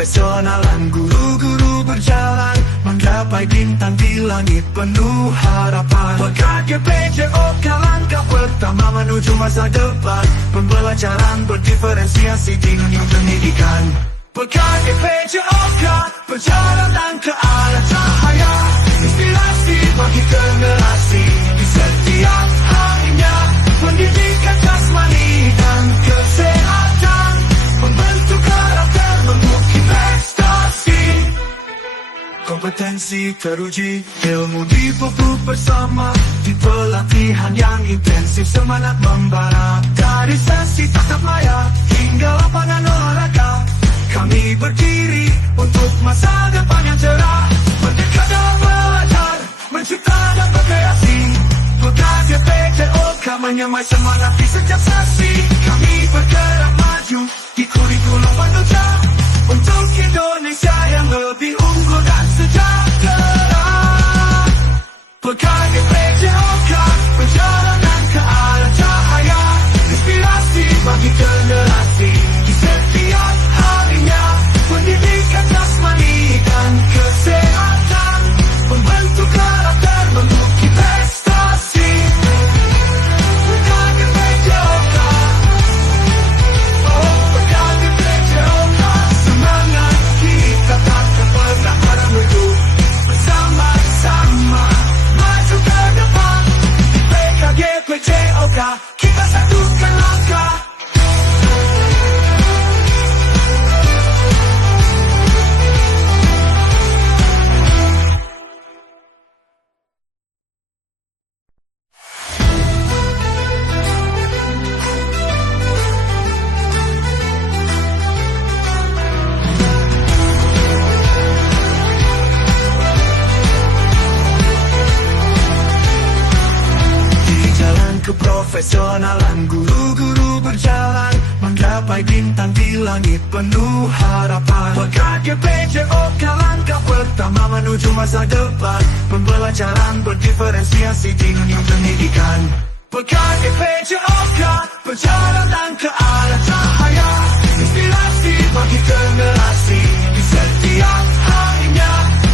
keprofesionalan guru-guru berjalan menggapai bintang di langit penuh harapan. Berkat GPJOK langkah pertama menuju masa depan, pembelajaran berdiferensiasi di dunia pendidikan. Berkat GPJOK perjalanan ke arah cahaya, inspirasi bagi generasi di setiap harinya. Pendidikan jasmani dan kesehatan, membentuk karakter, mengukir prestasi. Kompetensi teruji, ilmu dipupuk bersama, di pelatihan yang intensif semangat membara. Dari sesi tatap maya hingga lapangan olahraga, kami berdiri untuk masa depan yang cerah. Merdeka dalam belajar, mencipta dan berkreasi. Berkat GPJOK menyemai semangat di setiap sesi. Kami bergerak maju di kurikulum penuja untuk Indonesia yang lebih unggul dan sejahtera. Berkat GPJOK perjalanan ke arah cahaya, inspirasi bagi generasi di setiap harinya. Pendidikan jasmani dan kesehatan, membentuk karakter, mengukir prestasi. Berkat GPJOK, oh berkat GPJOK, semangat kita takkan pernah meredu. Bersama-sama maju ke depan, di PKGPJOK kita satukan langkah. Keprofesionalan guru-guru berjalan menggapai bintang di langit penuh harapan. Berkat GPJOK langkah pertama menuju masa depan, pembelajaran berdiferensiasi di dunia pendidikan. Berkat GPJOK perjalanan ke arah cahaya, inspirasi bagi generasi di setiap harinya.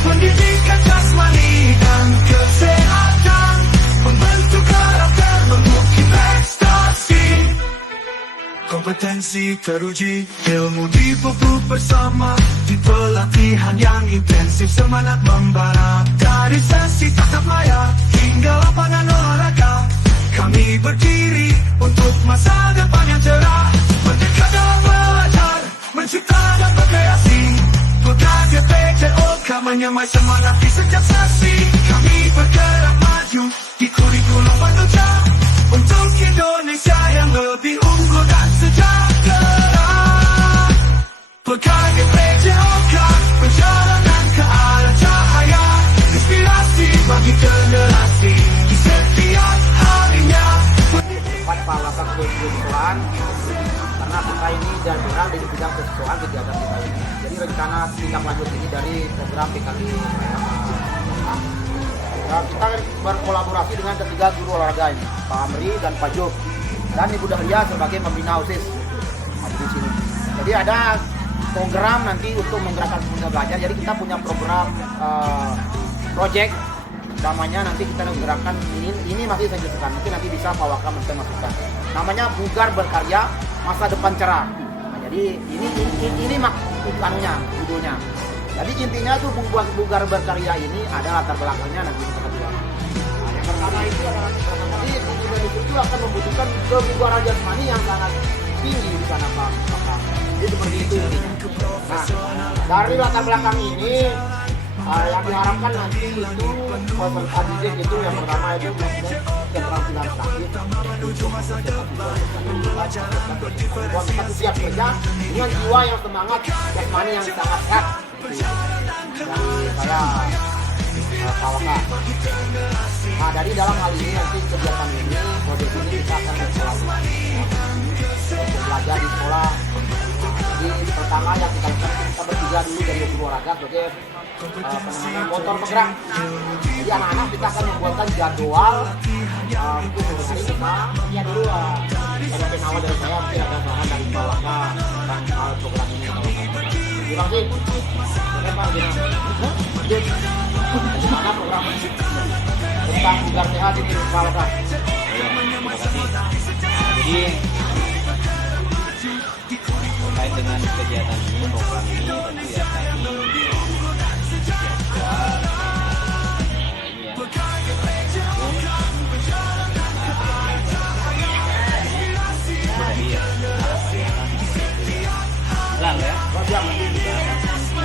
Pendidikan jasmani dan kesehatan, membentuk karakter, mengukir prestasi. Kompetensi teruji, ilmu dipupuk bersama, di pelatihan yang intensif semangat membara. Dari sesi tatap maya hingga lapangan olahraga, kami berdiri untuk masa depan yang cerah. Merdeka dalam belajar, mencipta dan berkreasi. Berkat GPJOK menyemai semangat di setiap sesi. Kami bergerak maju di kurikulum penuja untuk Indonesia yang lebih unggul dan sejahtera. Berkat GPJOK perjalanan ke arah cahaya, inspirasi bagi generasi di setiap harinya. Pak Lakas Keseluruhan, karena kita ini dan berang di bidang keseluruhan kegiatan kita ini. Jadi rencana tindak lanjut ini dari program PKG. Kita berkolaborasi dengan ketiga guru olahraga ini, Pak Amri dan Pak Jok, dan Ibu Dahlia sebagai pembina OSIS di sini. Jadi ada program nanti untuk menggerakkan pemuda belajar. Jadi kita punya program project namanya, nanti kita menggerakkan ini masih saya ceritakan, mungkin nanti bisa Pak Wakam masukkan. Namanya Bugar Berkarya Masa Depan Cerah. Nah, jadi ini anunya, judulnya. Jadi intinya tuh Bugar Berkarya ini ada latar belakangnya nanti kita bilang. Nah, yang pertama itu adalah nanti Indonesia itu akan membutuhkan kebugaran jasmani yang sangat tinggi di sana Pak. Jadi seperti itu intinya. Nah, dari latar belakang ini yang diharapkan nanti itu peserta didik itu yang pertama itu keterampilan praktis, buat kita siap kerja dengan jiwa yang semangat, jasmani yang sangat sehat. Dari saya kawakan. Nah, dari dalam hal ini nanti kegiatan ini, proyek ini kita akan belajar di sekolah. Jadi pertama yang kita lakukan, kita bertiga dulu dari guru olahraga sebagai motor penggerak. Jadi anak-anak kita akan membuatkan jadwal untuk hari kita. Ya dulu ada penawar dari saya, mungkin ada saran dari Pak Waka tentang program ini. Terima kasih. Bagaimana program tentang bugar sehat ini kalau kan? Terima kasih. Nah, jadi terkait dengan kegiatan ini, program ini tentu ya tadi siswa ini ya tadi ya bilang ya Siap nanti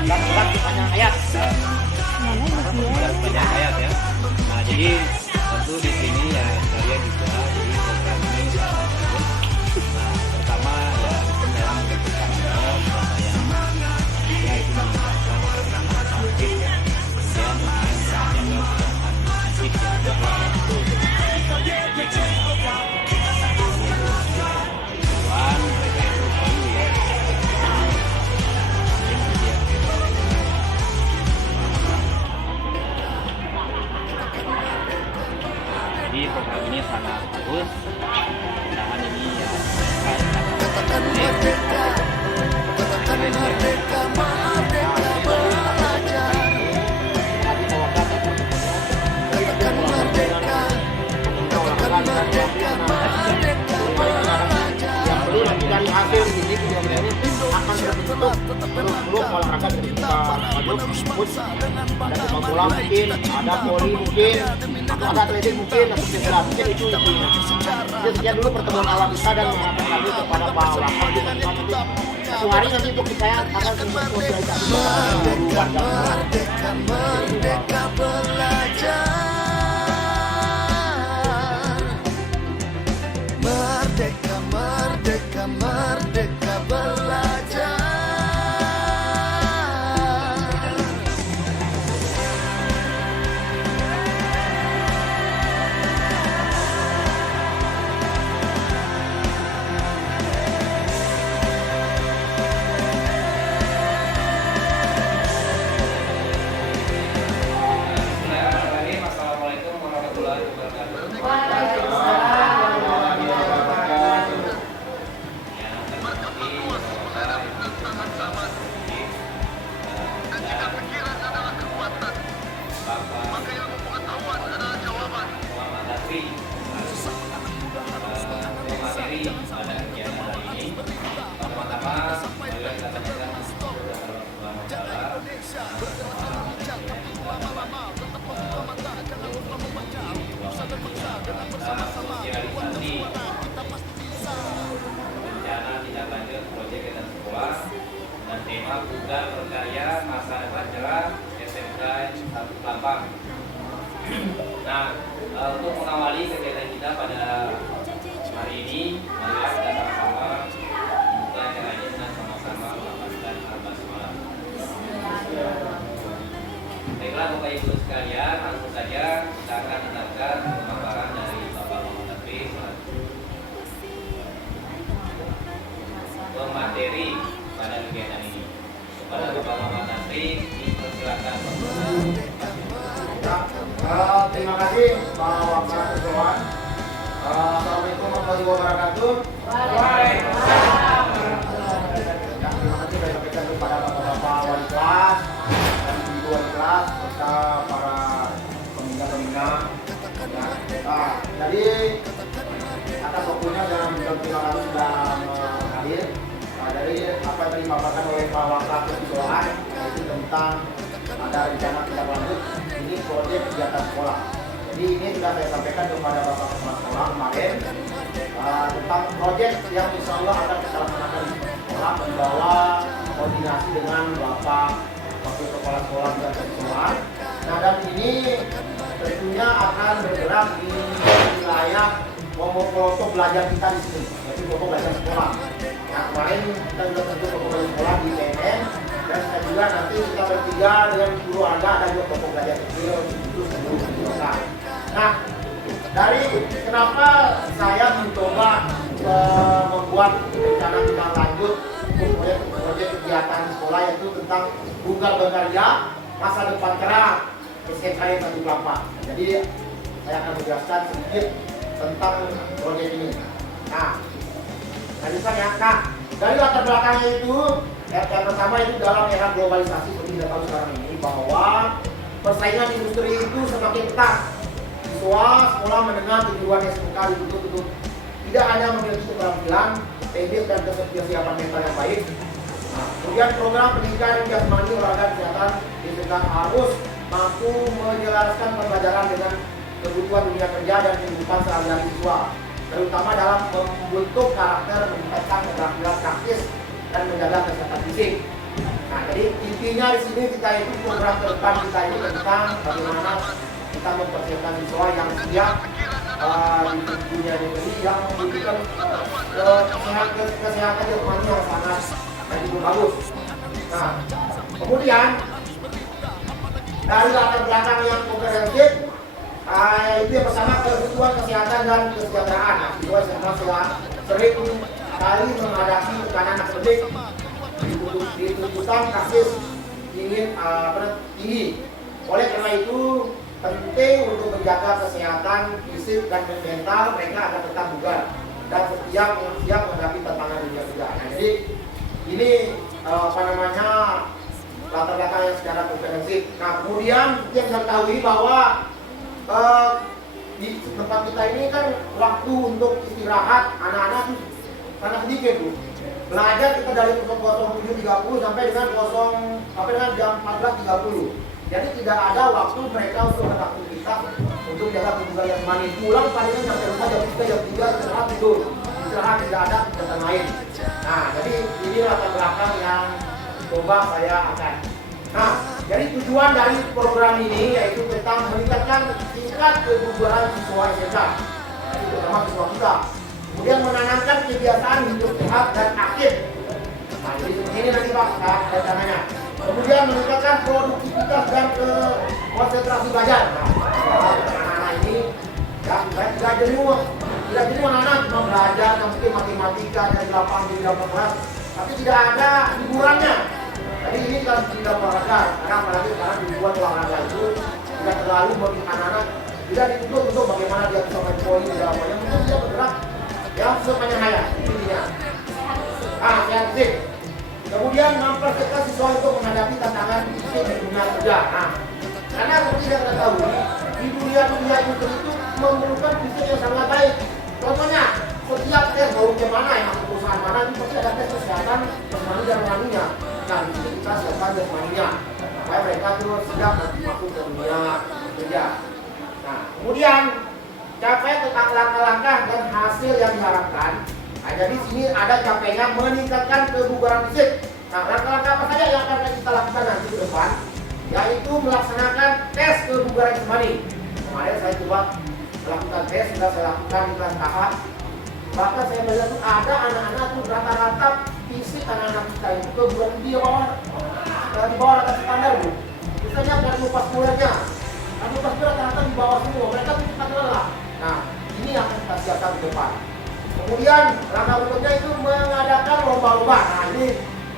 dan surat banyak ayat. banyak ayat ya. Nah jadi tentu di sini ya saya juga jadi program ini sangat bagus. Nah pertama ya mungkin dalam bentuk kamera sama yang ya itu menunjukkan keterangan aktif ya. Kemudian menjaga kesehatan fisik ya bahwa itu tujuan mereka itu perlu ya. Jadi program ini sangat bagus. Mudah-mudahan ini ya Katakan merdeka, katakan merdeka, merdeka belajar. Katakan merdeka, katakan merdeka, merdeka belajar. Yang perlu nanti dari hasil ini video ini akan terbentuk grup olahraga dari kita ada sepak bola mungkin, ada voli mungkin, ada atletik mungkin, atau cedera mungkin itu intinya. Jadi sekian dulu pertemuan awal kita dan mengatakan kami kepada Pak Wakil di tempat itu. Satu hari nanti untuk saya akan sosialisasi Merdeka, merdeka, merdeka belajar. Merdeka, merdeka, merdeka belajar. Bismillahirrahmanirrahim. Assalamualaikum warahmatullahi wabarakatuh. Rencana tindak lanjut proyek kegiatan sekolah dan tema bugar berkarya masa depan cerah SMK 1 Pelampang. Nah, untuk mengawali kegiatan kita pada hari ini, marilah kita sama-sama membuka acara ini dengan sama-sama melafazkan al-basmalah. Baiklah Bapak Ibu sekalian, langsung saja kita akan dengarkan pemaparan dari Bapak Muhammad Taufik pemateri pada kegiatan ini. Kepada Bapak Muhammad Taufik, dipersilakan. Terima kasih Pak Wakil Ketua. Assalamualaikum warahmatullahi wabarakatuh. Waalaikumsalam. Terima kasih saya sampaikan kepada bapak-bapak wali kelas dan ibu wali kelas serta para pembina-pembina. Jadi atas waktunya dan terima kasih sudah hadir. Dari apa yang dipaparkan oleh Pak Wakil Ketua yaitu tentang ada rencana tindak lanjut ini proyek kegiatan sekolah. Jadi ini sudah saya sampaikan kepada Bapak Kepala Sekolah kemarin tentang proyek yang insya Allah akan kita laksanakan di sekolah membawa koordinasi dengan Bapak Wakil Kepala Sekolah dan Sekolah. Nah dan ini tentunya akan bergerak di wilayah kelompok belajar kita di sini, yaitu kelompok belajar sekolah. Nah kemarin kita sudah bentuk kelompok belajar sekolah di PNN dan saya juga nanti kita bertiga dengan guru ada juga kelompok belajar kecil itu sebelum selesai. Nah dari kenapa saya mencoba membuat rencana tindak lanjut proyek kegiatan di sekolah yaitu tentang bugar berkarya masa depan cerah SMK 1 Pelampang. Jadi saya akan menjelaskan sedikit tentang proyek ini. Nah, lanjutkan ya. Nah, dari latar belakangnya itu Yang pertama itu dalam era globalisasi seperti kita tahu sekarang ini bahwa persaingan industri itu semakin ketat. Siswa sekolah menengah kejuruan SMK dituntut tidak hanya memiliki keterampilan teknis dan kesiapan mental yang baik. Nah, kemudian program pendidikan jasmani olahraga kesehatan disebutkan harus mampu menyelaraskan pembelajaran dengan kebutuhan dunia kerja dan kehidupan sehari-hari siswa, terutama dalam membentuk karakter, meningkatkan keterampilan praktis dan menjaga kesehatan fisik. Nah, jadi intinya di sini kita itu program ke depan kita ini tentang bagaimana kita mempersiapkan siswa yang siap di dunia negeri yang membutuhkan kesehatan jasmani yang sangat dan cukup bagus. Nah, kemudian dari latar belakang yang komprehensif, itu yang pertama kebutuhan kesehatan dan kesejahteraan. Nah, siswa SMA sering kali menghadapi tekanan akademik, dituntutan kasus ingin tinggi. Oleh karena itu penting untuk menjaga kesehatan fisik dan mental mereka agar tetap bugar dan siap menghadapi tantangan dunia kerja. Nah, jadi ini latar belakang yang secara komprehensif. Nah, kemudian yang kita ketahui bahwa di tempat kita ini kan waktu untuk istirahat anak-anak itu sangat sedikit tuh. Belajar kita dari 07.30 sampai dengan jam 14.30. Jadi tidak ada waktu mereka untuk beraktivitas untuk jaga kebugaran jasmani. Pulang palingan sampai rumah jam 3, jam 3 istirahat tidur. Istirahat tidak ada kegiatan lain. Nah, jadi ini latar belakang yang coba saya akan. Nah, jadi tujuan dari program ini yaitu tentang meningkatkan tingkat kebugaran siswa SMK, terutama siswa kita. Kemudian menanamkan kebiasaan hidup sehat dan aktif. Nah, jadi seperti ini nanti Pak rencananya. Kemudian meningkatkan produktivitas dan konsentrasi belajar. Nah, anak-anak ini ya tidak jenuh anak-anak cuma belajar mungkin matematika dari lapangan di dalam kelas, tapi tidak ada hiburannya. Jadi ini kalau tidak olahraga, karena apalagi sekarang dibuat olahraga itu tidak terlalu bagi anak-anak, tidak dituntut untuk bagaimana dia bisa main poin di dalam yang mungkin dia bergerak ya semuanya haya intinya. Sehat fisik. Kemudian mempercepat siswa untuk menghadapi tantangan fisik di dunia kerja. Nah, karena seperti yang kita tahu di dunia industri itu memerlukan fisik yang sangat baik. Contohnya setiap tes mau kemana ya perusahaan mana itu pasti ada tes kesehatan jasmani dan rohaninya. Nah, di sini kita siapkan jasmaninya supaya mereka terus siap masuk ke dunia kerja. Nah, kemudian capai tentang langkah-langkah dan hasil yang diharapkan. Nah, jadi sini ada capainya meningkatkan kebugaran fisik. Nah, langkah-langkah apa saja yang akan kita lakukan nanti ke depan? Yaitu melaksanakan tes kebugaran jasmani. Kemarin saya coba melakukan tes, sudah saya lakukan di kelas tahap. Bahkan saya melihat tuh ada anak-anak tuh rata-rata fisik anak-anak kita itu kebugaran di bawah rata standar bu. Misalnya dari muskulnya, rata-rata di bawah semua. Mereka tuh cepat lelah. Nah, ini yang akan kita siapkan ke depan. Kemudian langkah berikutnya itu mengadakan lomba-lomba. Nah, ini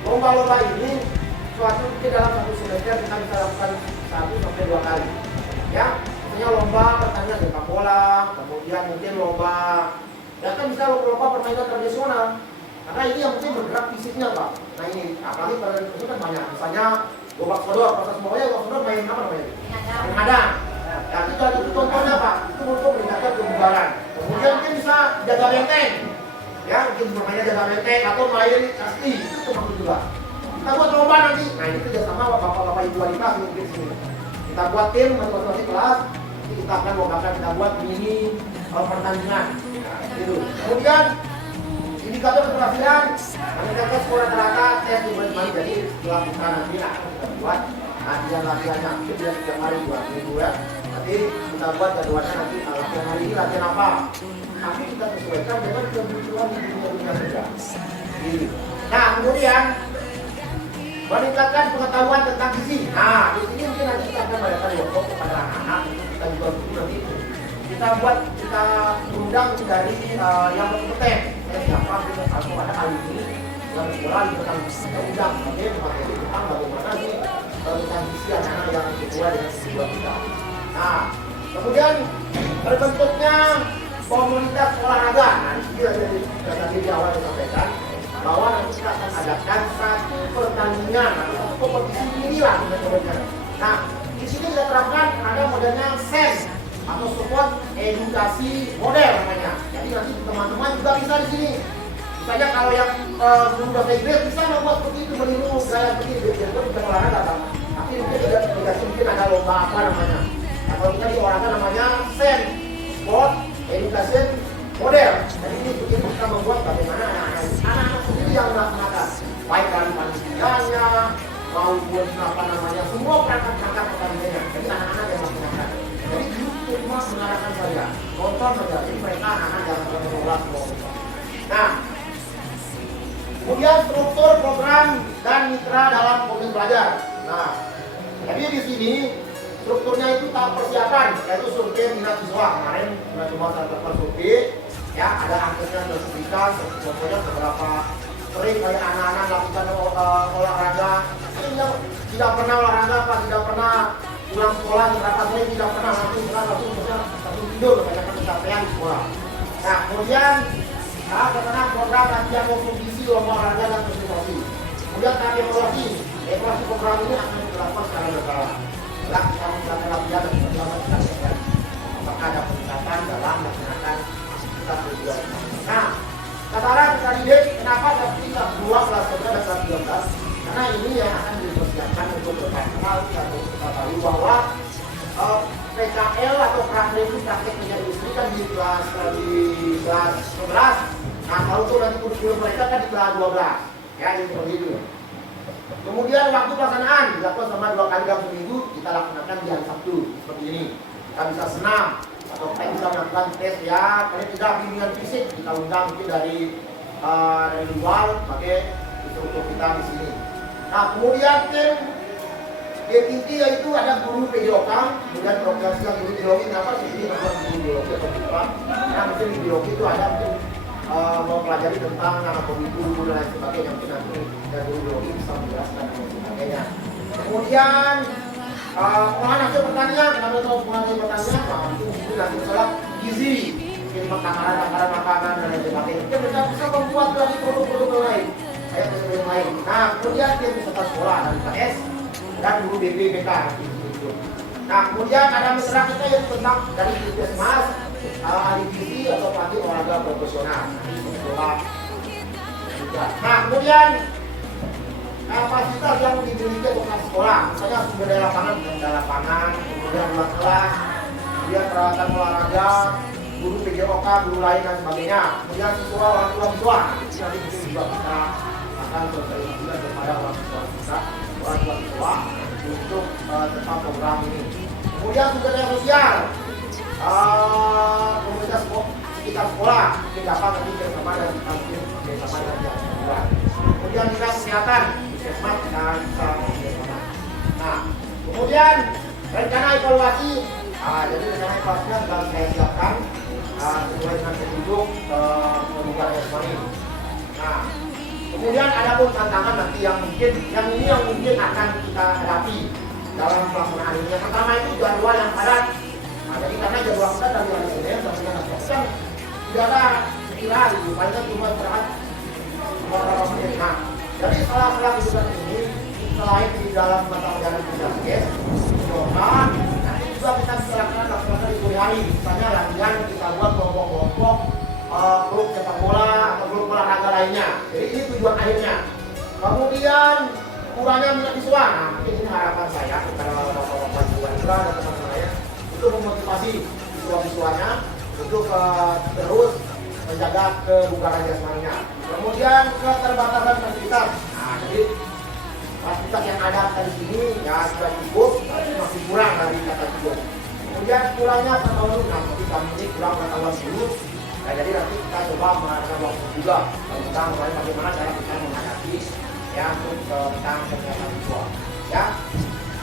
lomba-lomba ini suatu mungkin dalam satu semester kita bisa lakukan 1 sampai 2 kali. Ya, misalnya lomba pertandingan sepak bola, kemudian mungkin lomba kan bisa lomba permainan tradisional. Karena ini yang mungkin bergerak fisiknya Pak. Nah ini, apalagi pada itu kan banyak. Misalnya gobak sodor, proses semuanya gobak sodor main apa namanya? Menghadang. Ya, itu ada contohnya Pak. Itu untuk meningkatkan kebugaran. Kemudian mungkin bisa jaga benteng. Ya, mungkin bermainnya jaga benteng atau main kasti. Itu maksud juga. Kita buat lomba nanti. Nah ini kerjasama bapak-bapak ibu wanita mungkin sini. Kita buat tim masing-masing kelas. Kita akan lombakan, kita buat mini pertandingan. Nah, gitu. Kemudian indikator keberhasilan meningkatkan skor rata-rata tes jasmani. Jadi setelah kita nanti akan kita buat latihan-latihannya itu dia 3 hari 2 minggu ya. Nanti kita buat jadwalnya nanti latihan hari ini latihan apa. Tapi kita sesuaikan dengan kebutuhan di dunia kerja. Nah kemudian meningkatkan pengetahuan tentang gizi. Nah di sini mungkin nanti kita akan melakukan workshop kepada anak-anak. Kita juga nanti kita undang dari yang berkompeten. Siapa atau ada kali ini yang sekolah di tentang undang materi tentang bagaimana sih tentang gizi anak-anak yang sesuai dengan tujuan kita. Nah kemudian terbentuknya komunitas olahraga. Nah ini tadi di awal disampaikan bahwa nanti kita akan adakan satu pertandingan atau satu kompetisi ini lah sebenarnya. Nah, di sini kita terapkan ada modelnya SEM atau support edukasi model namanya. Jadi nanti teman-teman juga bisa di sini. Misalnya kalau yang guru bahasa Inggris bisa membuat seperti itu, meniru gaya seperti itu, biar bisa olahraga kan. Tapi mungkin tidak dikasih mungkin ada lomba apa namanya. Nah, kalau kita di olahraga namanya SEM, sport education model. Jadi ini begini kita membuat bagaimana anak-anak sendiri yang melaksanakan, baik dari panitianya maupun apa namanya semua perangkat-perangkat pertandingannya. Jadi anak-anak yang melaksanakan. Jadi YouTube cuma mengarahkan saja, nonton saja. Jadi mereka anak-anak jangan menolak. Nah, kemudian struktur program dan mitra dalam komunitas belajar. Nah, jadi di sini strukturnya itu tahap persiapan, yaitu survei minat siswa. Kemarin sudah cuma satu survei, ya ada akhirnya sertifikat, contohnya seberapa sering kayak anak-anak lakukan olahraga. Ini tidak pernah olahraga, apa tidak pernah pulang sekolah, berapa sering tidak pernah langsung tidur, banyak kecapean di sekolah. Nah, kemudian bagaimana program latihan kompetisi lomba olahraga dan presentasi. Kemudian tahap evaluasi program ini akan dilakukan secara berkala. Setelah kita melakukan latihan dan presentasi, apakah ada peningkatan dalam melaksanakan aktivitas tujuan. Nah, sekarang kita lihat kenapa tingkat 2 kelas 3 dan kelas 13, karena ini yang akan dipersiapkan untuk berkala kita tahu bahwa PKL atau praktek menjadi istri kan di kelas 11. Nah, kalau itu nanti kurikulum mereka kan di kelas 12. Ya, ini seperti itu. Kemudian waktu pelaksanaan dilakukan selama 2 kali dalam seminggu, kita laksanakan di hari Sabtu seperti ini. Kita bisa senam atau kita bisa melakukan tes ya, paling tidak bimbingan fisik kita undang mungkin dari luar pakai instruktur kita di sini. Nah, kemudian tim inti yaitu ada guru PJOK, kemudian program yang ini biologi, kenapa sih ini bukan guru biologi atau bukan? Karena mungkin di biologi itu ada mungkin mau pelajari tentang anatomi tubuh dan lain sebagainya, mungkin nanti dari guru biologi bisa menjelaskan dan sebagainya. Kemudian pengolahan hasil pertanian, kita tahu pengolahan hasil pertanian, mungkin nanti masalah gizi, mungkin makanan dan lain sebagainya. Mungkin mereka bisa membuat lagi produk-produk lain, kayak sesuatu lain. Nah, kemudian dia peserta sekolah dari PS dan guru BPBK. Nah, kemudian ada mitra kita yang tentang dari Puskesmas, ahli gizi atau pelatih olahraga profesional. Nah, kemudian fasilitas yang dimiliki untuk sekolah, misalnya sumber daya lapangan, kemudian ruang kelas, kemudian peralatan olahraga, guru PJOK, guru lain dan sebagainya. Kemudian siswa, orang tua siswa, nanti mungkin juga kita akan sosialisasikan kepada orang tua kita, orang tua siswa untuk tentang program ini. Kemudian sumber daya sosial, komunitas sekitar sekolah, mungkin dapat nanti bersama dari kantin, bersama dengan sekolah. Kemudian dinas kesehatan, puskesmas dan bisa bersama. Nah, kemudian rencana evaluasi, jadi rencana evaluasinya sudah saya siapkan sesuai dengan petunjuk pembukaan SMA ini. Nah, kemudian ada pun tantangan nanti yang mungkin akan kita hadapi dalam pelaksanaan ini. Yang pertama itu jadwal yang padat. Nah, jadi karena jadwal kita dari hari Senin sampai hari Sabtu kan tidak ada sekira hari, paling cuma istirahat beberapa menit. Nah, jadi setelah kegiatan ini, selain di dalam mata pelajaran kita, nanti juga kita bisa laksanakan di sore hari. Misalnya latihan kita buat kelompok-kelompok klub sepak bola atau klub olahraga lainnya. Jadi ini tujuan akhirnya. Kemudian kurangnya minat siswa. Nah, mungkin ini harapan saya kepada bapak-bapak siswa dan teman-teman lainnya untuk memotivasi siswa-siswanya untuk terus menjaga kebugaran jasmaninya. Kemudian keterbatasan fasilitas. Nah, jadi fasilitas yang ada di sini ya sudah cukup, tapi masih kurang dari kata cukup. Kemudian kurangnya pengetahuan, nah tapi kami ini kurang pengetahuan dulu. Nah, jadi nanti kita coba mengadakan waktu juga tentang bagaimana cara kita menghadapi ya tentang kesehatan siswa. Ya,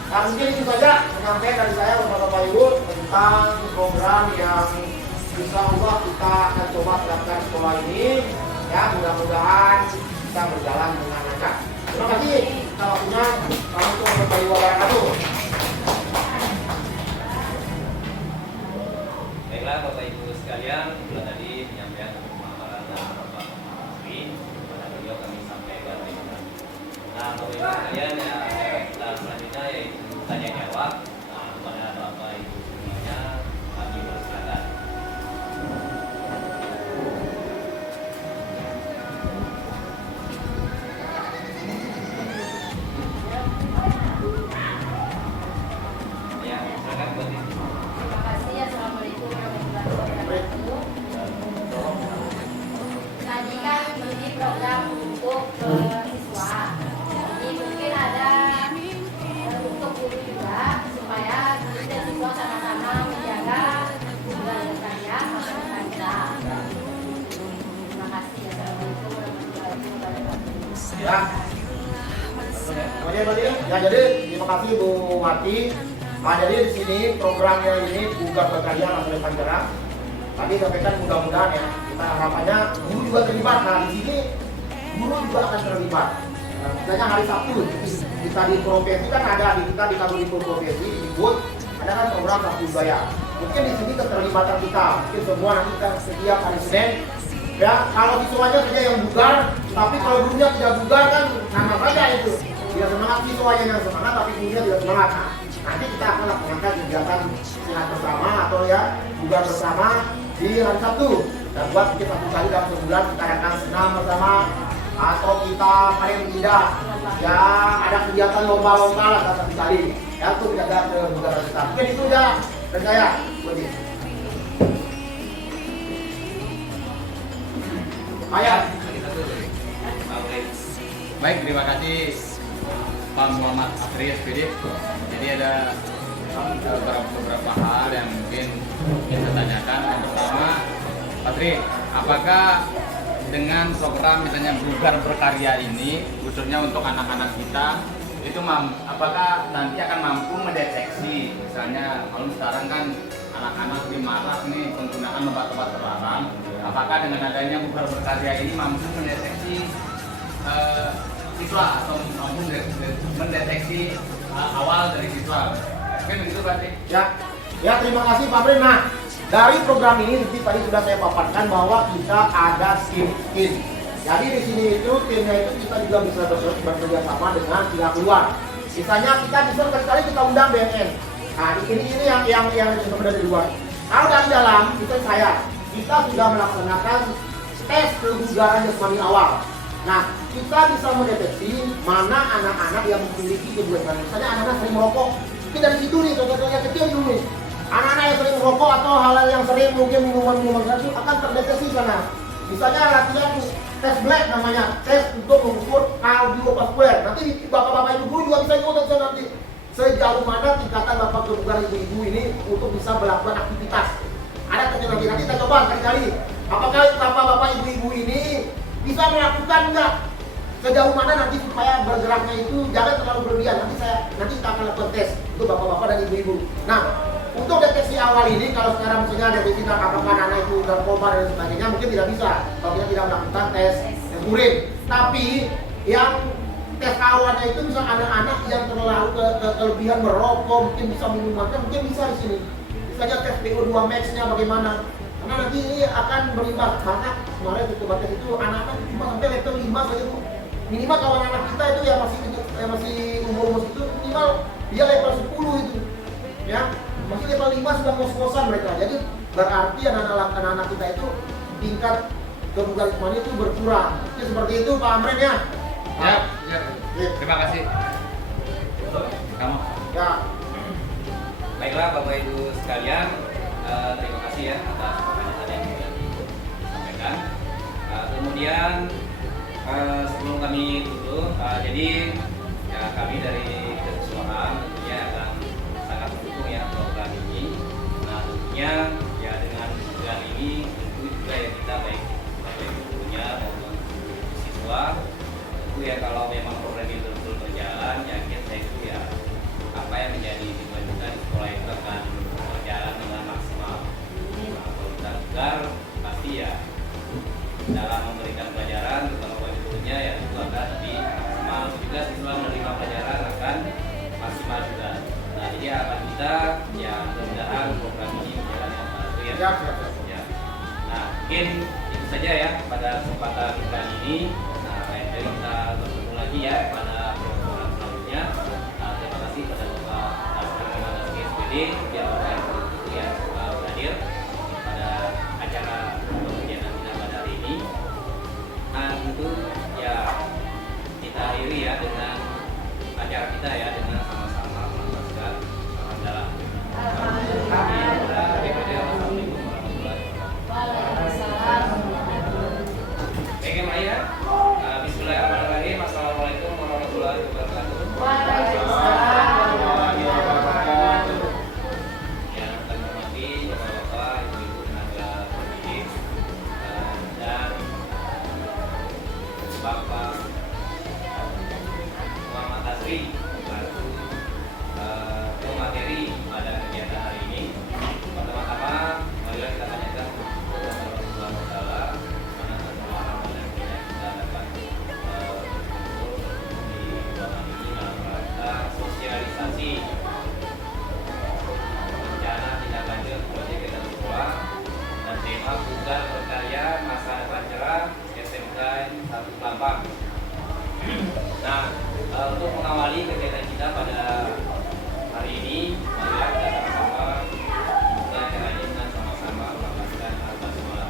nah mungkin itu saja penyampaian dari saya Bapak Ibu tentang program yang insya Allah kita akan coba terapkan sekolah ini. Ya, mudah-mudahan bisa berjalan dengan lancar. Terima kasih. Kita waktunya untuk Bapak Ibu wabarakatuh. Baiklah Bapak Ibu sekalian, itulah tadi penyampaian pemaparan Bapak Asri. Pada beliau kami Bapak Ibu sekalian ya, kita selanjutnya yaitu tanya jawab. Nah, kepada Bapak Ibu semuanya kami persilakan. Ya, silakan Bu Titi. Terima kasih. Assalamualaikum warahmatullahi wabarakatuh. Tadi kan ini program untuk siswa. Jadi mungkin ada untuk guru juga supaya guru dan siswa sama-sama menjaga budaya karya masa depan kita. Terima kasih. Assalamualaikum warahmatullahi wabarakatuh. Ya. Ya, jadi terima kasih Bu Wati. Nah, jadi di sini programnya ini bukan berkarya masa depan cerah. Tadi sampaikan mudah-mudahan ya, kita harapannya guru juga terlibat. Nah, di sini guru juga akan terlibat. Nah, misalnya hari Sabtu kita di profesi kan ada di kita di kantor profesi di BUD ada kan program Sabtu Budaya. Mungkin di sini keterlibatan kita, mungkin semua nanti kita setiap hari Senin. Ya, kalau siswanya saja yang bugar, tapi kalau gurunya tidak bugar kan nama saja itu. Tidak semangat siswanya yang semangat, tapi gurunya tidak semangat. Nah, nanti kita akan lakukan kegiatan sehat bersama atau ya bugar bersama di hari Sabtu. Dan buat kita satu kali dalam sebulan kita akan senam bersama atau kita paling tidak ya ada kegiatan lomba-lomba lah satu kali. Ya itu tidak ada kebugaran kita. Mungkin itu ya dari saya. Ayah. Baik, terima kasih Pak Muhammad Afri SPD. Jadi ada beberapa hal yang mungkin kita tanyakan. Yang pertama, Pak Tri, apakah dengan program misalnya bugar berkarya ini, khususnya untuk anak-anak kita, itu apakah nanti akan mampu mendeteksi, misalnya kalau sekarang kan anak-anak di marak nih penggunaan obat-obat terlarang, apakah dengan adanya bugar berkarya ini mampu mendeteksi siswa atau mampu mendeteksi awal dari siswa? Mungkin begitu Pak Tri. Ya terima kasih Pak Brin. Nah, dari program ini tadi sudah saya paparkan bahwa kita ada tim. Jadi di sini itu timnya itu kita juga bisa bekerja sama dengan pihak luar. Misalnya kita bisa sekali kita undang BNN. Nah ini yang sebenarnya di luar. Kalau dari dalam itu kita sudah melaksanakan tes kebugaran jasmani awal. Nah kita bisa mendeteksi mana anak-anak yang memiliki kebugaran. Misalnya anak-anak sering merokok. Mungkin dari situ nih contohnya kecil dulu nih. Anak-anak yang sering merokok atau hal-hal yang sering mungkin minuman keras itu akan terdeteksi sana. Misalnya latihan tes black namanya, tes untuk mengukur kardiovaskuler. Nanti bapak-bapak ibu guru juga bisa ikut nanti. Sejauh mana tingkatan bapak kebugaran ibu-ibu ini untuk bisa melakukan aktivitas. Ada teknologi nanti kita coba kali-kali. Apakah bapak-bapak ibu-ibu ini bisa melakukan enggak? Sejauh mana nanti supaya bergeraknya itu jangan terlalu berlebihan. Nanti kita akan lakukan tes untuk bapak-bapak dan ibu-ibu. Nah, untuk deteksi awal ini kalau sekarang misalnya deteksi apakah anak itu narkoba dan sebagainya mungkin tidak bisa kalau kita tidak melakukan tes urin. Tapi yang tes awalnya itu bisa anak-anak yang terlalu kelebihan merokok, mungkin bisa minuman, mungkin bisa di sini. Misalnya tes PO2 max-nya bagaimana? Karena nanti ini akan berimbas karena kemarin coba tes itu anak-anak cuma sampai level 5 saja Bu. Minimal kalau anak kita itu ya masih umur itu minimal dia level 10 itu. Ya. Masih level 5 sudah ngos-ngosan mereka. Jadi berarti anak-anak kita itu tingkat kebugaran itu berkurang. Jadi seperti itu Pak Amren ya. Ya. Terima kasih. Kamu. Ya. Baiklah Bapak Ibu sekalian, terima kasih ya atas pertanyaan yang sudah disampaikan. Kemudian sebelum kami tutup, jadi ya kami dari keseluruhan tentunya akan sangat mendukung ya program ini. Nah tentunya ya dengan program ini tentu juga ya kita baik Bapak Ibu gurunya maupun siswa tentu ya kalau memang program ini betul-betul berjalan yakin saya itu ya apa yang menjadi tujuan kita di sekolah itu akan berjalan dengan maksimal. Nah, kalau kita bugar pasti ya dalam memberikan pelajaran terutama bagi gurunya ya itu akan lebih maksimal juga siswa menerima pelajaran akan maksimal juga. Nah jadi harapan kita ya mudah-mudahan program ini berjalan yang baik ya. Nah mungkin itu saja ya pada kesempatan kali ini. Nah lain kali kita bertemu lagi ya pada selanjutnya. Terima kasih pada Bapak Rekomendasi SPD yang hadir pada acara kegiatan kita pada hari ini. Nah, tentu ya kita akhiri ya dengan acara kita ya dengan sama-sama melantunkan salam dalam. Assalamualaikum warahmatullahi wabarakatuh. Baik Maya, Bismillahirrahmanirrahim. Assalamualaikum warahmatullahi wabarakatuh. Waalaikumsalam warahmatullahi wabarakatuh. Yang kami hormati Bapak-bapak, Ibu-ibu tenaga pendidik dan Bapak Muhammad Tasri selaku pemateri pada kegiatan hari ini. Pertama-tama, marilah kita tanyakan kepada Allah Taala mana semua amal yang kita dapat berkumpul di ruangan ini dalam rangka sosialisasi rencana tindak lanjut proyek kegiatan sekolah dan tema Bugar Berkarya Masa Depan Cerah SMK 1 Pelampang. Nah, untuk mengawali kegiatan kita pada hari ini, marilah kita sama-sama membuka acara ini dengan sama-sama melambangkan Al-Basmalah.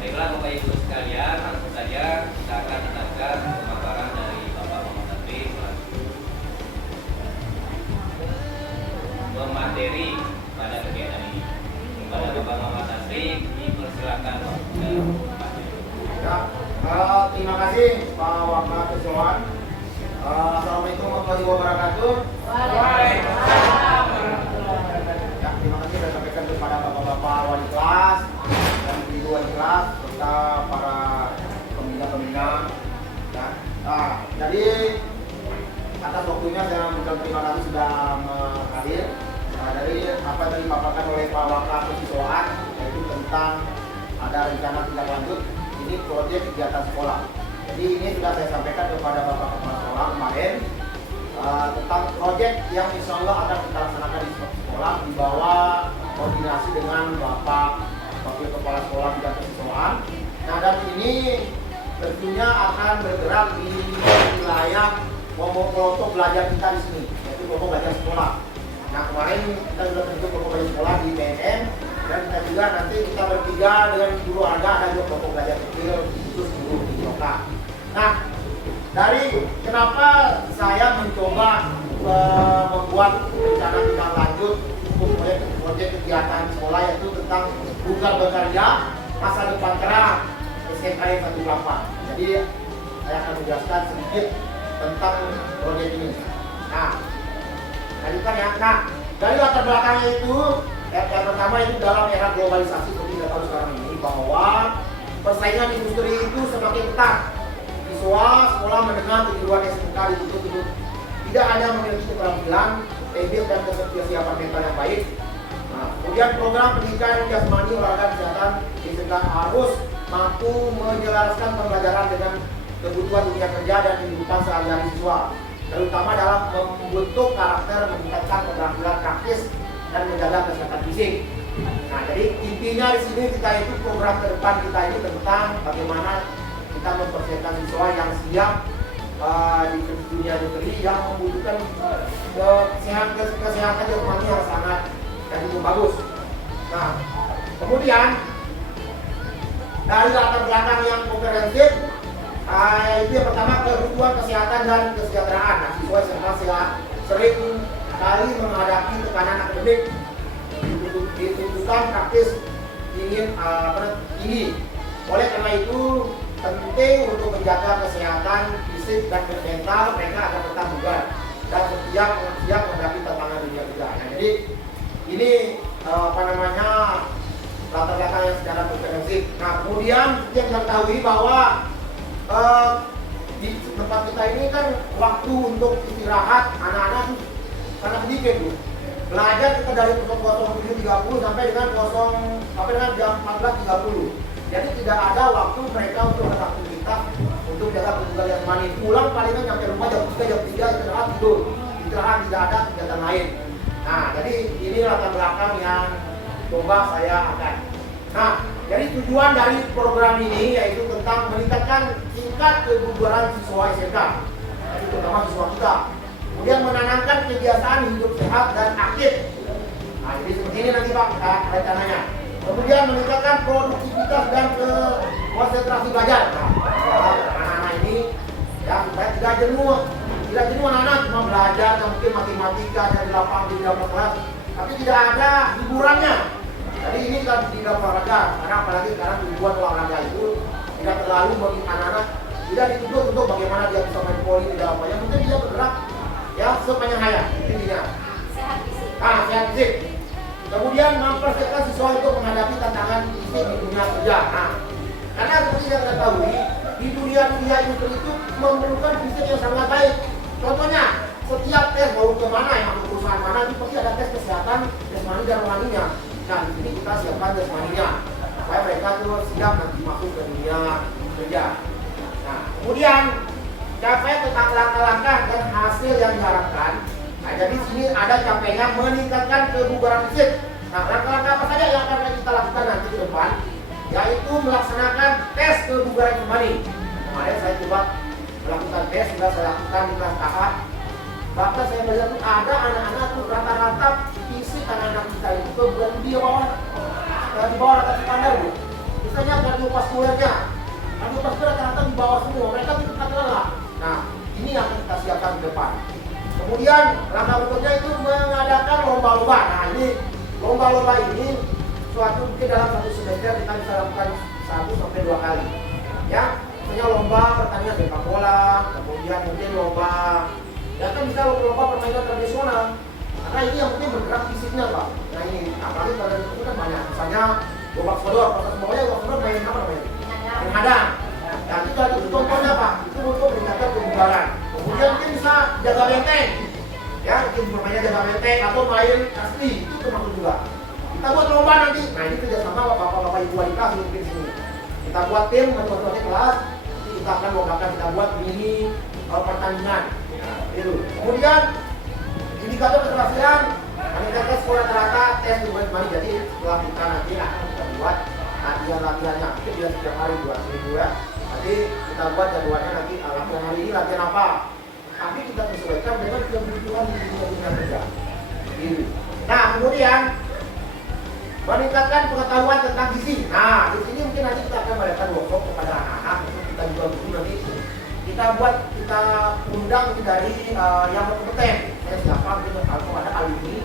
Baiklah Bapak Ibu sekalian, langsung saja kita akan dengarkan pemaparan dari Bapak Muhammad Tasri selaku pemateri pada kegiatan ini. Kepada Bapak Muhammad Tasri, dipersilakan Ya, terima kasih Pak Wakasiswan. Assalamualaikum warahmatullahi wabarakatuh. Waalaikumsalam warahmatullahi wabarakatuh. Ya, terima kasih saya sampaikan kepada bapak-bapak wali kelas dan ibu wali kelas serta para pembina-pembina. Ya, jadi atas waktunya saya mengucapkan terima kasih sudah hadir. Dari apa yang dipaparkan oleh Pak Wakasiswan yaitu tentang ada rencana tindak lanjut ini proyek kegiatan sekolah. Jadi ini sudah saya sampaikan kepada Bapak Kepala Sekolah kemarin tentang proyek yang insya Allah akan kita laksanakan di sekolah di bawah koordinasi dengan Bapak Wakil Kepala Sekolah bidang kesiswaan. Nah, dan ini tentunya akan bergerak di wilayah kelompok belajar kita di sini, yaitu kelompok belajar sekolah. Nah, kemarin kita sudah bentuk kelompok belajar sekolah di PNM dan kita juga nanti kita bertiga dengan guru ada juga kelompok belajar kecil khusus guru di lokal. Nah, dari kenapa saya mencoba membuat rencana tindak lanjut untuk proyek kegiatan sekolah yaitu tentang Bugar Berkarya Masa Depan Cerah SMK 1 Pelampang. Jadi saya akan menjelaskan sedikit tentang proyek ini. Nah, lanjutkan ya. Nah, dari latar belakangnya itu yang pertama itu dalam era globalisasi seperti kita tahu sekarang ini bahwa persaingan industri itu semakin ketat. Siswa sekolah menengah kejuruan SMK dituntut tidak hanya memiliki keterampilan, teknik dan kesiapan mental yang baik. Nah, kemudian program pendidikan jasmani olahraga kesehatan SMK harus mampu menjelaskan pembelajaran dengan kebutuhan dunia kerja dan kehidupan sehari-hari siswa, terutama dalam membentuk karakter, meningkatkan keterampilan praktis dan menjaga kesehatan fisik. Nah, jadi intinya di sini kita itu program ke depan kita ini tentang bagaimana kita mempersiapkan siswa yang siap di dunia negeri yang membutuhkan kesehatan jasmani yang sangat dan itu bagus. Nah, kemudian dari latar belakang yang komprehensif itu yang pertama kebutuhan kesehatan dan kesejahteraan. Nah, siswa SMA sering kali menghadapi tekanan akademik, dituntutan praktis ingin tinggi. Oleh karena itu penting untuk menjaga kesehatan fisik dan mental mereka agar tetap bugar dan siap menghadapi tantangan dunia kerja. Nah, jadi ini latar belakang yang secara komprehensif. Nah, kemudian yang kita ketahui bahwa di tempat kita ini kan waktu untuk istirahat anak-anak sangat sedikit tuh. Belajar kita dari pukul 07.30 sampai dengan jam 14.30. Jadi tidak ada waktu mereka untuk beraktivitas untuk jaga kebutuhan jasmani. Pulang palingan sampai rumah jam 3, jam 3 istirahat tidur. Istirahat tidak ada kegiatan lain. Nah, jadi ini latar belakang yang coba saya akan. Nah, Jadi tujuan dari program ini yaitu tentang meningkatkan tingkat kebugaran siswa SMK, itu terutama siswa kita. Kemudian menanamkan kebiasaan hidup sehat dan aktif. Nah, jadi seperti ini nanti Pak rencananya. Kemudian meningkatkan produktivitas dan konsentrasi belajar. Nah, anak-anak ini ya supaya tidak jenuh anak-anak cuma belajar mungkin matematika dari lapangan di dalam kelas, tapi tidak ada hiburannya. Jadi ini kan tidak olahraga, karena apalagi sekarang tujuan olahraga itu tidak terlalu bagi anak-anak, tidak dituntut untuk bagaimana dia bisa main voli di dalam yang mungkin dia bergerak ya sepanjang hayat intinya. Sehat fisik. Sehat fisik. Kemudian mempersiapkan siswa untuk menghadapi tantangan fisik di dunia kerja. Nah, karena seperti yang kita ketahui di dunia industri itu memerlukan fisik yang sangat baik. Contohnya, setiap tes mau kemana yang masuk perusahaan mana itu pasti ada tes kesehatan, jasmani dan rohaninya. Nah, di sini kita siapkan jasmaninya supaya mereka tuh siap nanti masuk ke dunia kerja. Nah, kemudian capai tentang langkah-langkah dan hasil yang diharapkan. Nah, jadi sini ada capaiannya meningkatkan kebugaran fisik. Nah, langkah-langkah apa saja yang akan kita lakukan nanti ke depan? Yaitu melaksanakan tes kebugaran kembali. Kemarin saya coba melakukan tes, sudah saya lakukan di kelas tahap. Bahkan saya melihat tuh ada anak-anak tuh rata-rata fisik anak-anak kita itu kebugaran di bawah rata standar Bu. Misalnya kardiovaskulernya rata-rata di bawah semua, mereka tidak lelah. Nah, ini yang akan kita siapkan ke depan. Kemudian langkah berikutnya itu mengadakan lomba-lomba. Nah, ini lomba-lomba ini suatu mungkin dalam satu semester kita bisa lakukan 1 sampai 2 kali. Ya, misalnya lomba pertandingan sepak bola, kemudian mungkin lomba ya kan bisa lomba permainan tradisional. Karena ini yang penting bergerak fisiknya Pak. Nah ini, apalagi kalau itu kan banyak. Misalnya lomba sodor, proses bawahnya lomba sodor main apa namanya? Main hadang. Nah itu contohnya Pak, itu untuk meningkatkan kebugaran. Kemudian mungkin bisa jaga benteng. Ya, mungkin bermainnya jaga benteng atau main asli, itu termasuk juga. Kita buat lomba nanti. Nah ini kerjasama bapak-bapak ibu wali kelas mungkin sini. Kita buat tim teman-teman kelas, kita akan lombakan, kita buat mini pertandingan. Nah, itu. Kemudian indikator keberhasilan meningkatkan skor rata-rata tes kebugaran kembali. Jadi setelah kita nanti akan kita buat latihan-latihannya. Itu dia setiap hari 2 minggu ya. Nanti kita buat jadwalnya nanti latihan hari ini latihan apa. Tapi kita sesuaikan dengan kebutuhan di dunia kerja. Nah kemudian meningkatkan pengetahuan tentang gizi. Nah di sini mungkin nanti kita akan mengadakan workshop kepada anak-anak. Kita juga butuh nanti kita undang dari yang berkompeten. Saya siapa gitu kalau ada alumni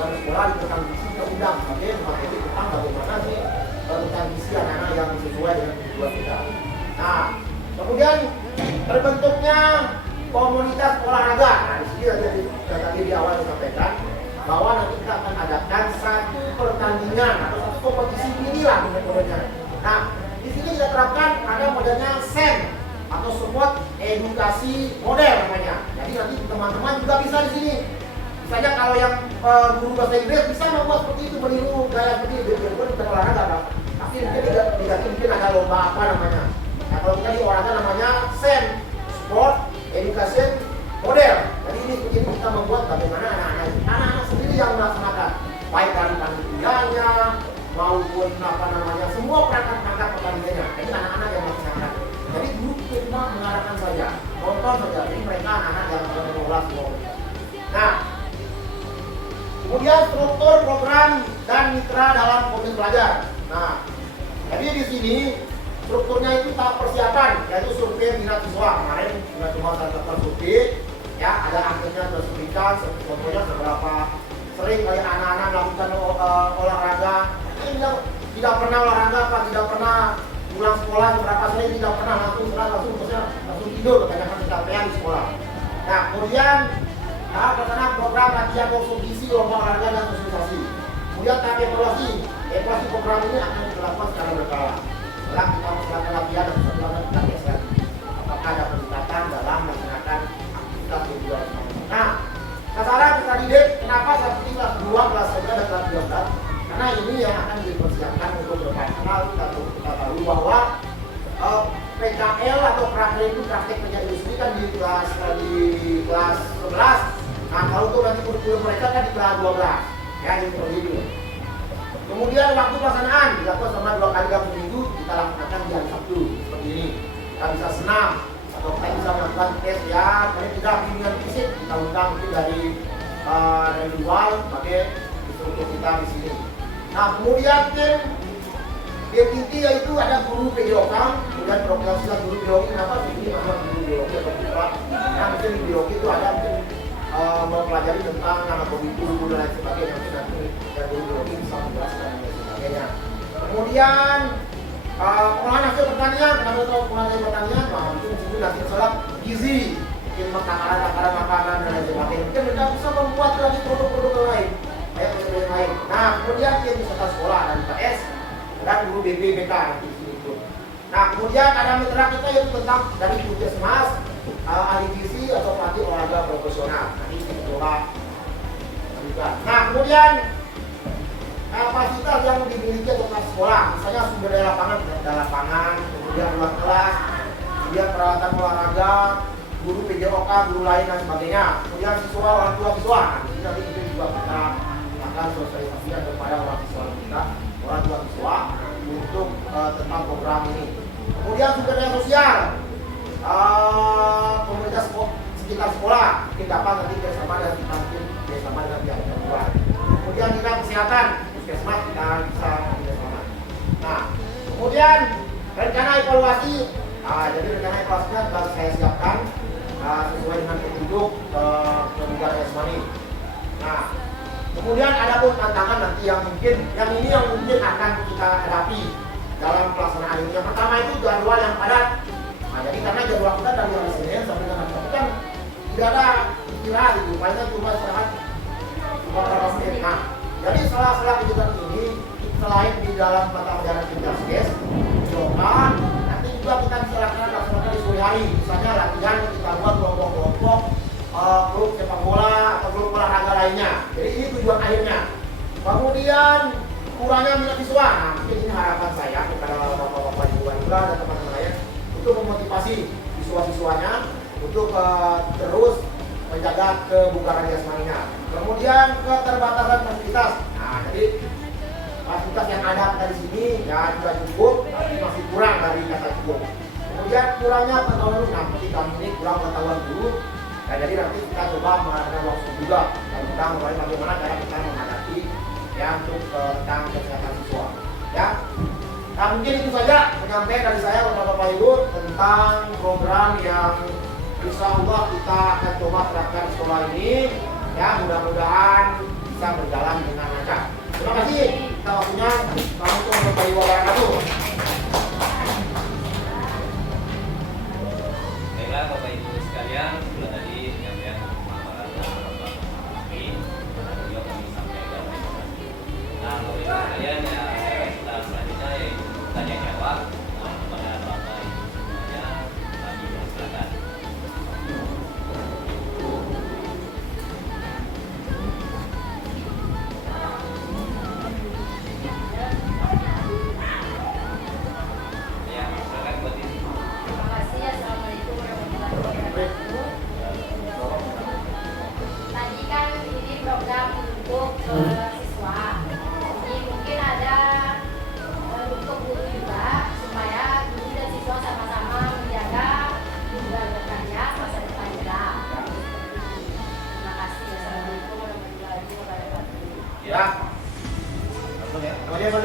yang sekolah di tentang gizi kita undang. Oke, materi tentang bagaimana sih tentang gizi anak-anak yang sesuai dengan kebutuhan kita. Nah, kemudian terbentuknya komunitas olahraga. Nah, di sini tadi di awal disampaikan bahwa nanti kita akan adakan satu pertandingan atau satu kompetisi mini lah modelnya. Nah, di sini kita terapkan ada modelnya SEM atau support edukasi model namanya. Jadi nanti teman-teman juga bisa di sini. Misalnya kalau yang guru bahasa Inggris bisa membuat seperti itu, meniru gaya seperti itu, biarpun kita olahraga Pak. Tapi mungkin ada lomba apa namanya. Nah, kalau kita di olahraga namanya SEM, Sport Education Model. Jadi ini kita membuat bagaimana anak-anak sendiri yang melaksanakan, baik dari panitianya maupun semua perangkat-perangkat pertandingannya. Jadi anak-anak yang melaksanakan. Jadi guru cuma mengarahkan saja, nonton saja. Jadi mereka anak-anak yang mengelola semua. Nah, kemudian struktur program dan mitra dalam komunitas belajar. Nah, jadi di sini strukturnya itu tahap persiapan, yaitu survei minat siswa. Kemarin sudah cuma saya lakukan survei, ya ada akhirnya tersertifikat, contohnya seberapa sering kali anak-anak melakukan olahraga. Ini tidak pernah olahraga, Pak, tidak pernah pulang sekolah, seberapa sering tidak pernah langsung tidur, kebanyakan kecapean di sekolah. Nah, kemudian tahap pertama program latihan konsumsi lomba olahraga dan sosialisasi. Kemudian tahap evaluasi program ini akan dilakukan secara berkala. Setelah kita melakukan latihan dan sosialisasi kita geser apakah ada peningkatan dalam melaksanakan aktivitas di luar. Nah, sasaran kita didik kenapa seperti kelas 2, kelas 3 dan kelas 12? Karena ini yang akan dipersiapkan untuk depan. Karena kita tahu bahwa PKL atau praktek kerja industri kan di kelas 11. Nah, kalau untuk nanti kurikulum mereka kan di kelas 12. Ya, ini seperti itu. Kemudian waktu pelaksanaan dilakukan selama 2 kali dalam seminggu, kita laksanakan di hari Sabtu seperti ini. Kita bisa senam atau kita bisa melakukan tes ya, kalian tidak bimbingan fisik, kita undang mungkin dari luar sebagai instruktur kita di sini. Nah kemudian tim BPT yaitu ada guru PJOK, kemudian profesional guru biologi. Kenapa ini nama guru biologi atau bukan? Nah mungkin di biologi itu ada mungkin mempelajari tentang anatomi tubuh dan lain sebagainya. Mungkin nanti ya guru biologi bisa menjelaskan dan lain sebagainya. Kemudian pengolahan hasil pertanian, kenapa tahu pengolahan hasil pertanian? Nah mungkin di sini hasil salad gizi, mungkin makanan makanan dan lain sebagainya. Mungkin mereka bisa membuat lagi produk-produk lain, kayak produk lain. Nah kemudian dia wisata sekolah dan IPS dan guru BPBK nanti di sini itu. Nah kemudian ada mitra kita yaitu tentang dari Puskesmas, ahli gizi atau pelatih olahraga profesional. Nanti kita coba. Nah kemudian kapasitas yang dimiliki atau kelas sekolah, misalnya sumber daya lapangan, kemudian ruang kelas, kemudian peralatan olahraga, guru PJOK, guru lain dan sebagainya. Kemudian siswa, orang tua siswa. Nah, di sini nanti itu juga kita akan sosialisasikan kepada orang siswa kita, orang tua siswa untuk tentang program ini. Kemudian sumber daya sosial, komunitas sekitar sekolah, mungkin dapat nanti bersama dengan pihak kedua. Kemudian kita kesehatan, puskesmas kita bisa bersama. Nah, kemudian rencana evaluasi. Jadi rencana evaluasinya telah saya siapkan sesuai dengan petunjuk pemuda Yasmani. Nah, kemudian ada pun tantangan nanti yang mungkin akan kita hadapi dalam pelaksanaan ini. Yang pertama itu jadwal yang padat. Nah, jadi karena jadwal kita dari hari Senin sampai dengan hari Sabtu kan tidak ada istirahat itu, paling cuma istirahat beberapa menit. Nah, jadi setelah kegiatan ini selain di dalam mata pelajaran Kejaskes, yoga, nanti juga kita bisa laksanakan di sore hari. Misalnya latihan kita buat kelompok-kelompok klub sepak bola atau klub olahraga lainnya. Jadi ini tujuan akhirnya. Kemudian kurangnya minat siswa. Nah, mungkin ini harapan saya kepada bapak-bapak ibu dan teman-teman lain untuk memotivasi siswa-siswanya untuk terus menjaga kebugaran jasmaninya. Kemudian keterbatasan fasilitas. Nah, jadi fasilitas yang ada di sini ya sudah cukup, tapi masih kurang dari kata cukup. Kemudian kurangnya pengetahuan guru. Nah, kami ini kurang pengetahuan guru. Nah, jadi nanti kita coba mengadakan workshop juga tentang bagaimana cara kita menghadapi ya untuk tentang kesehatan siswa. Ya. Nah, mungkin itu saja penyampaian dari saya Bapak-bapak Ibu tentang program yang insya Allah kita akan coba terapkan di sekolah ini. Ya, mudah-mudahan bisa berjalan dengan lancar. Terima kasih. Kita waktunya. Assalamualaikum warahmatullahi wabarakatuh. Baiklah Bapak Ibu sekalian, sudah tadi penyampaian pemaparan Bapak kami, dan beliau kami sampaikan. Nah, Bapak Ibu sekalian ya, kita selanjutnya yaitu tanya jawab kepada Bapak Ibu semuanya, kami persilakan. Ya, silakan buat ini. Terima kasih. Assalamualaikum warahmatullahi wabarakatuh. Tadi kan ini program untuk siswa. Jadi mungkin ada untuk guru juga supaya guru dan siswa sama-sama menjaga budaya berkarya masa depan kita. Terima kasih. Assalamualaikum warahmatullahi wabarakatuh. Ya.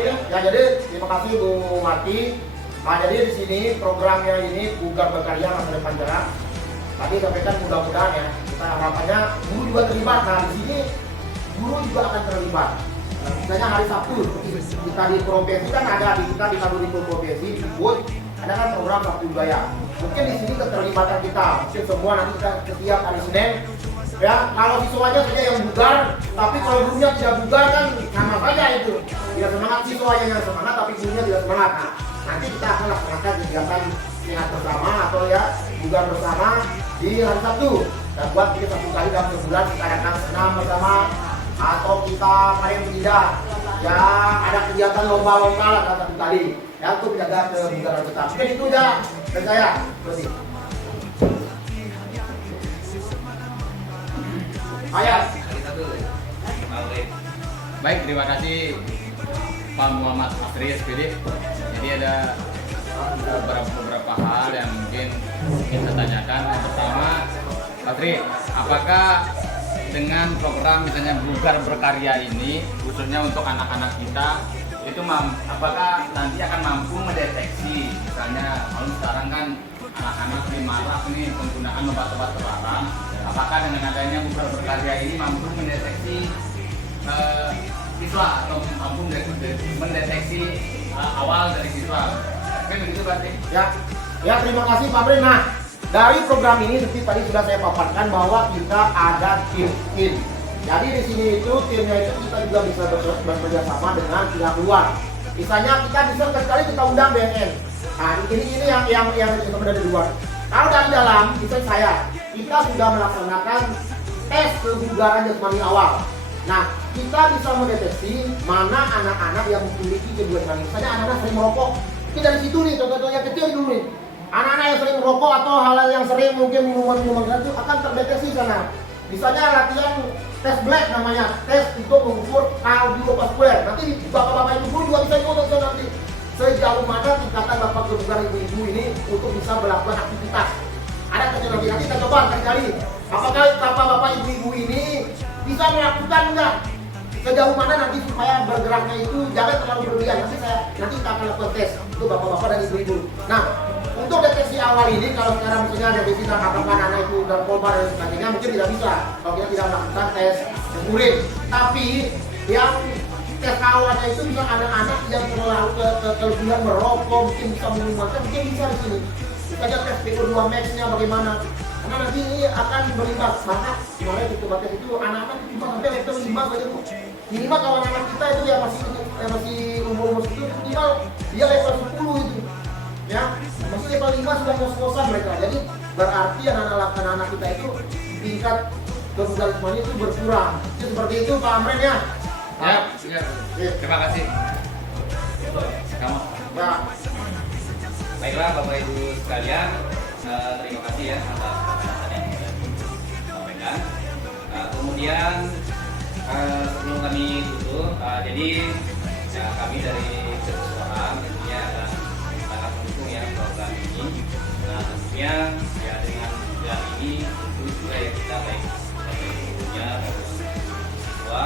Ya, jadi terima kasih Bu Marti. Nah, jadi di sini programnya ini bukan berkarya masa depan cerah. Tadi sampaikan mudah-mudahan ya, kita harapannya guru juga terlibat. Nah, di sini guru juga akan terlibat. Nah, misalnya hari Sabtu kita di provinsi kan ada di kita di Kabudi Provinsi disebut ada kan program Sabtu Budaya. Mungkin di sini keterlibatan kita, mungkin semua nanti kita setiap hari Senin. Ya, kalau siswanya saja yang bugar, tapi kalau gurunya tidak bugar kan sama saja itu. Tidak semangat siswanya yang semangat, tapi gurunya tidak semangat. Nah, nanti kita akan laksanakan kegiatan lihat bersama atau ya bugar bersama di hari Sabtu. Dan buat kita 1 kali dalam sebulan kita adakan senam bersama atau kita paling tidak ya ada kegiatan lomba-lomba lah 1 kali ya untuk menjaga kebugaran kita. Mungkin itu aja dari saya. Terima Ayat. Maghrib. Baik, terima kasih Pak Muhammad Afri SPD. Jadi ada beberapa hal yang mungkin kita tanyakan. Yang pertama, Patri, apakah dengan program misalnya Bugar Berkarya ini, khususnya untuk anak-anak kita, itu apakah nanti akan mampu mendeteksi, misalnya kalau sekarang kan anak-anak di marak nih penggunaan obat-obat terlarang, apakah dengan adanya Bugar Berkarya ini mampu mendeteksi siswa atau mampu mendeteksi awal dari siswa? Mungkin begitu berarti. Ya terima kasih Pak Brin. Nah, dari program ini seperti tadi sudah saya paparkan bahwa kita ada tim. Jadi di sini itu timnya itu kita juga bisa bekerja sama dengan pihak luar. Misalnya kita bisa sekali kita undang BNN. Nah ini yang kita berada di luar. Kalau dari dalam, misalnya kita sudah melaksanakan tes kebugaran jasmani awal. Nah, kita bisa mendeteksi mana anak-anak yang memiliki kebugaran jasmani. Misalnya anak-anak sering merokok. Ini dari situ nih, contoh-contohnya kecil dulu nih. Anak-anak yang sering merokok atau hal-hal yang sering mungkin minuman-minuman keras itu akan terdeteksi sana. Misalnya latihan tes black namanya, tes untuk mengukur kardiovaskuler. Nanti bapak-bapak ibu juga bisa ikut nanti. Sejauh mana tingkatan bapak kebugaran ibu-ibu ini untuk bisa melakukan aktivitas. Ada nanti kita coba kali-kali. Apakah bapak-bapak ibu-ibu ini bisa melakukan enggak? Sejauh mana nanti supaya bergeraknya itu jangan terlalu berlebihan. Nanti kita akan lakukan tes untuk bapak-bapak dan ibu-ibu. Nah, untuk deteksi awal ini kalau sekarang misalnya ada deteksi apakah anak itu narkoba dan sebagainya mungkin tidak bisa kalau kita tidak melakukan tes urin. Tapi yang tes awalnya itu bisa anak-anak yang terlalu kelebihan merokok, mungkin bisa minuman, mungkin bisa di sini. Kita tes PO2 Max-nya bagaimana? Karena nanti ini akan berimbas. Maka kemarin itu batas itu anak-anak cuma sampai level 5 saja Bu. Minimal kalau anak kita itu yang masih umur itu minimal dia level 10 itu. Ya, masih level 5 sudah ngos-ngosan mereka. Jadi berarti anak-anak kita itu tingkat kebugaran itu berkurang. Jadi seperti itu Pak Amren ya. Ya. Terima kasih. Kamu. Ya. Baiklah Bapak Ibu sekalian, terima kasih ya atas penjelasan yang sudah disampaikan. Kemudian sebelum kami tutup, jadi ya, kami dari Kesesuaian tentunya akan sangat mendukung ya program ini. Nah tentunya ya dengan program ini tentu juga ya kita baik dari gurunya maupun siswa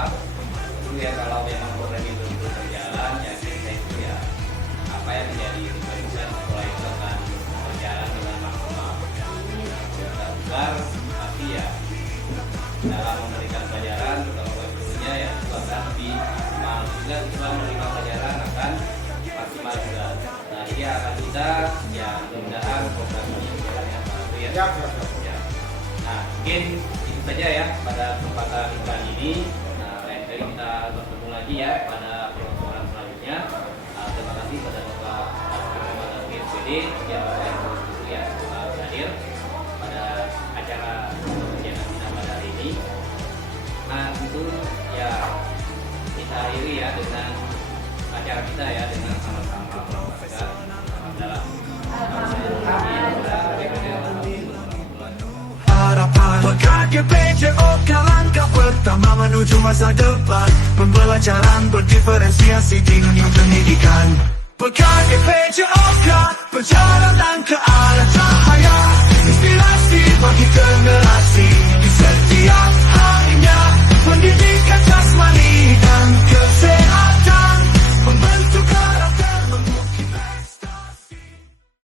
tentu ya kalau memang program itu berjalan ya kita itu ya apa yang menjadi tujuan sekolah itu akan berjalan dengan maksimal. Kita bugar tapi ya dalam memberikan pelajaran terutama gurunya ya itu akan lebih maksimal juga siswa menerima pelajaran akan maksimal juga. Nah ini akan kita ya mudah-mudahan program ini berjalan ya Pak Andri ya. Ya. Nah mungkin itu saja ya pada kesempatan kali ini. Nah lain kali kita bertemu lagi ya pada pertemuan selanjutnya. Terima kasih pada Bapak Muhammad Afri SPD yang hadir pada acara pengajian kita pada hari ini. Nah tentu ya kita akhiri ya dengan acara kita ya dengan sama-sama melaksanakan dalam harapan berkarya PJOK langkah pertama menuju masa depan pembelajaran berdiferensiasi di dunia pendidikan. Berkarya PJOK berjalan ke arah